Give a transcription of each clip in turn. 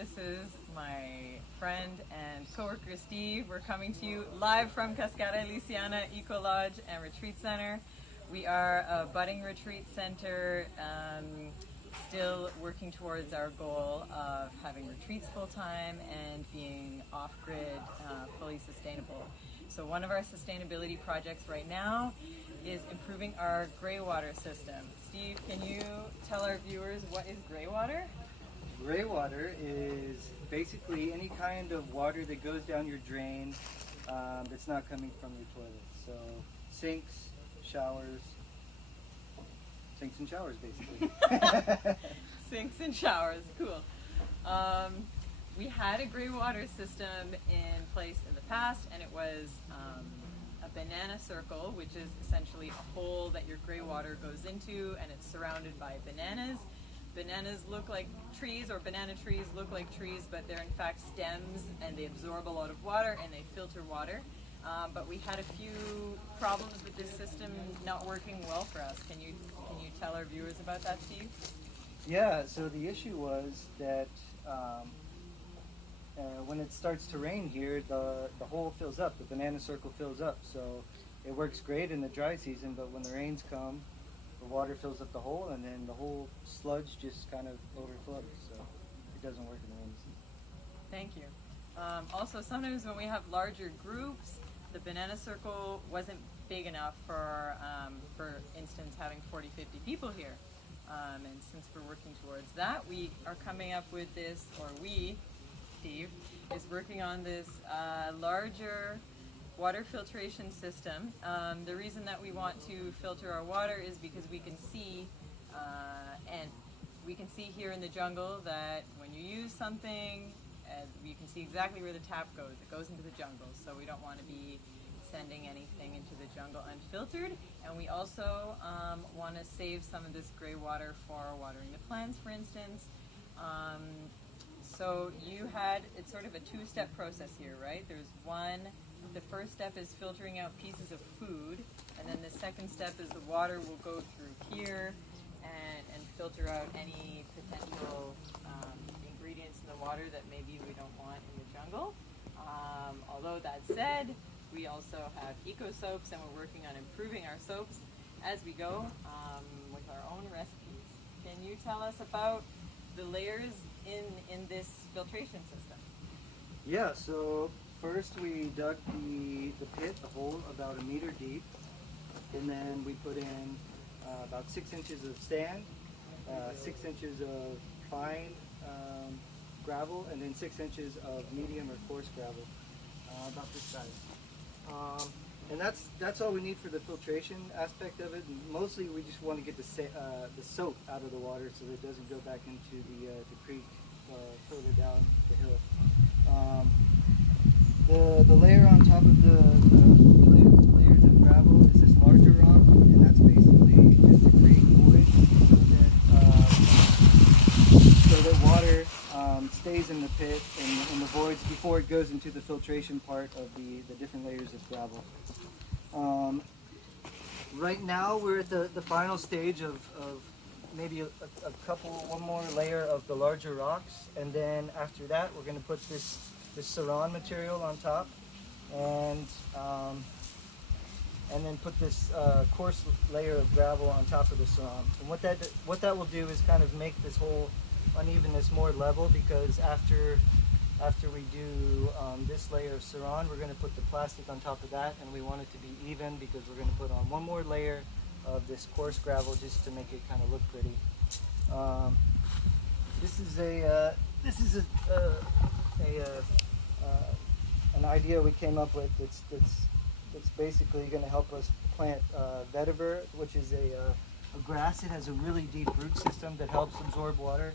This is my friend and coworker Steve. We're coming to you live from Cascada Elysiana Eco Lodge and Retreat Center. We are a budding retreat center, still working towards our goal of having retreats full-time and being off-grid, fully sustainable. So one of our sustainability projects right now is improving our greywater system. Steve, can you tell our viewers what is greywater? Greywater is basically any kind of water that goes down your drain that's not coming from your toilet. So sinks, showers, basically. Sinks and showers, cool. We had a greywater system in place in the past, and it was a banana circle, which is essentially a hole that your greywater goes into, and it's surrounded by bananas. Bananas look like trees, or banana trees look like trees, but they're in fact stems, and they absorb a lot of water and they filter water. But we had a few problems with this system not working well for us. Can you tell our viewers about that, Steve? Yeah, so the issue was that when it starts to rain here, the hole fills up, the banana circle fills up. So it works great in the dry season, but when the rains come, the water fills up the hole, and then the whole sludge just kind of overflows. So it doesn't work in the rainy season. Thank you. Also, sometimes when we have larger groups, the banana circle wasn't big enough for instance, having 40, 50 people here. And since we're working towards that, we are coming up with this, or we, Steve, is working on this larger water filtration system. The reason that we want to filter our water is because we can see, here in the jungle that when you use something, you can see exactly where the tap goes. It goes into the jungle, so we don't want to be sending anything into the jungle unfiltered. And we also want to save some of this gray water for watering the plants, for instance. So it's sort of a two-step process here, right? The first step is filtering out pieces of food, and then the second step is the water will go through here and filter out any potential ingredients in the water that maybe we don't want in the jungle. Although that said, we also have eco soaps, and we're working on improving our soaps as we go with our own recipes. Can you tell us about the layers in this filtration system? Yeah, so first we dug the hole about 1 meter deep, and then we put in about 6 inches of sand, 6 inches of fine gravel, and then 6 inches of medium or coarse gravel, about this size. And that's all we need for the filtration aspect of it. And mostly we just want to get the soap out of the water so that it doesn't go back into the creek further down the hill. The layer on top of the layers of gravel is this larger rock, and that's basically just to create voids so that water stays in the pit and in the voids before it goes into the filtration part of the different layers of gravel. Right now we're at the final stage of maybe one more layer of the larger rocks, and then after that we're going to put this saran material on top, and then put this coarse layer of gravel on top of the saran. And what that will do is kind of make this whole unevenness more level, because after we do this layer of saran, we're going to put the plastic on top of that, and we want it to be even because we're going to put on one more layer of this coarse gravel just to make it kind of look pretty. This is an idea we came up with that's basically going to help us plant vetiver, which is a grass. It has a really deep root system that helps absorb water.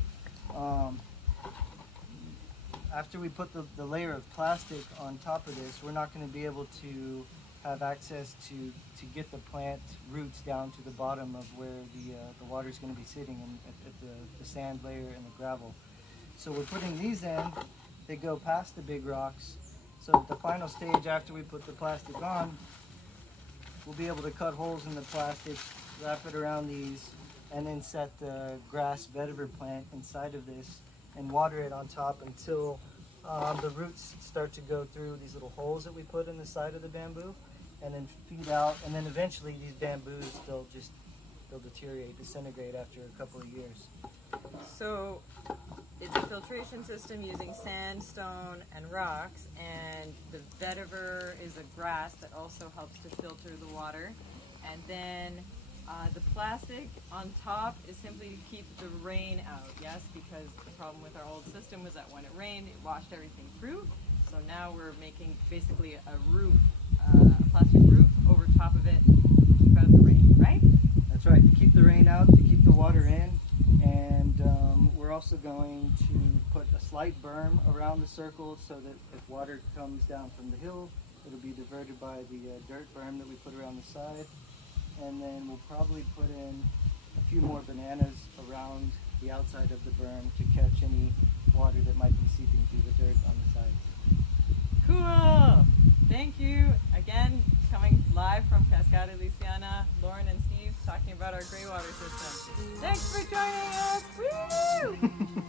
After we put the layer of plastic on top of this, we're not going to be able to have access to get the plant roots down to the bottom of where the water is going to be sitting at the sand layer and the gravel. So we're putting these in. They go past the big rocks. So at the final stage, after we put the plastic on, we'll be able to cut holes in the plastic, wrap it around these, and then set the grass vetiver plant inside of this. and water it on top until the roots start to go through these little holes that we put in the side of the bamboo, and then feed out. And then eventually these bamboos, they'll deteriorate, disintegrate after a couple of years. So it's a filtration system using sandstone and rocks, and the vetiver is a grass that also helps to filter the water. And then the plastic on top is simply to keep the rain out, yes? Because the problem with our old system was that when it rained, it washed everything through. So now we're making basically a roof, a plastic roof over top of it to keep out the rain, right? That's right, to keep the rain out, to keep the water in. And we're also going to put a slight berm around the circle so that if water comes down from the hill, it'll be diverted by the dirt berm that we put around the side. And then we'll probably put in a few more bananas around the outside of the berm to catch any water that might be seeping through the dirt on the sides. Cool! Thank you. Again, coming live from Cascada Elysiana, Lauren and Steve talking about our greywater system. Thanks for joining us! Woo!